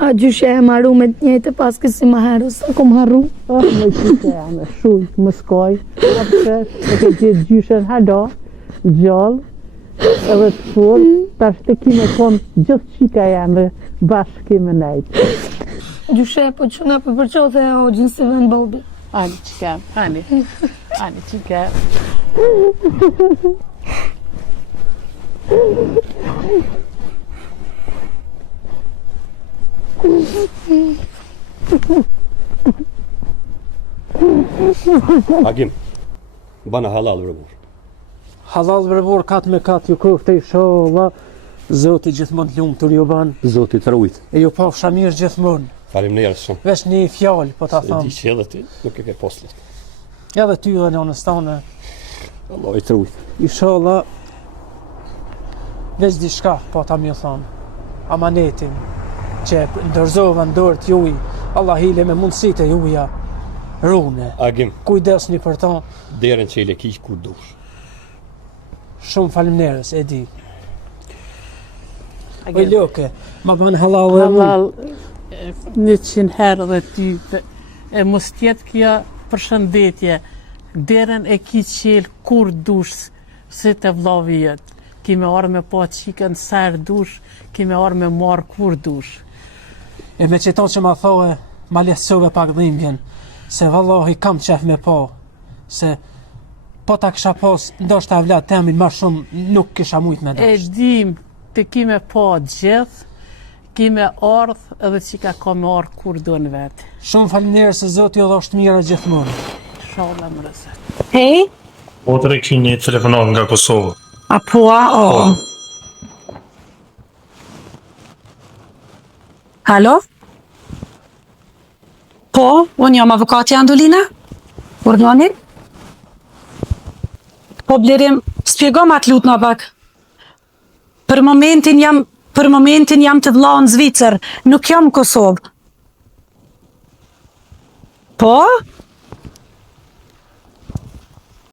A gjyshe e marru me të njëjtë pas kësi më herë, sa kom harru? Më qyte e me shumë, më skoj, e ke gjithë gjyshen hada, gjallë, edhe të forë, tash të kime kom gjithë qika jame bashkë kime nejtë. Gjyshe, po qëna për përqote o gjinsive në bobi. Ani qika, ani qika. Agim, bana halal vërbur. Halal vërbur kat me kat ju kofte inshallah. Zoti gjithmonë të lumtur ju ban. Zoti të rujt. E ju pafsha mirë gjithmonë. Faleminderit shumë. Vesh një fjalë po ta E them. di që edhe ti nuk e ke poslet. Edhe ty dhe nënës tane. Allah i të rujt. Inshallah veç diçka po ta më thon. Amanetin që ndërzova në dorët juj. Allah hile me mundësitë e juja. Rune. Agim, Kujdesni për ta. derën që i lekiq kur dush. Shumë faleminderes, e di. Oj loke, ma ban halal e mu. Halal 100 herë dhe ty, e mos tjetë kja përshëndetje, derën e ki qelë kur dush, se të vllavi jetë. Kime orë me po qikën sërë dush, kime orë me marë kur dush. E me qëton që ma thoe, ma lehtësove pak dhimbjen, se vallahi kam qef me po, se po ta kisha pos, ndoshta vlat temin ma shumë nuk kisha mujt me E dash. dim të kime po gjithë, kime ardhë edhe qika ka me ardhë kur do në vetë. Shumë faleminderit se Zoti ju dhosht mira gjithmonë. Inshallah më rëse. Hej, Po të rekini telefonat nga Kosovë. a po, o. Halo? Po, unë jam avokati Andolina. Urdhoni? Po blerim, spjegom atë lut në pak. Për momentin jam të vlla në Zvicër, nuk jam në Kosovë. Po?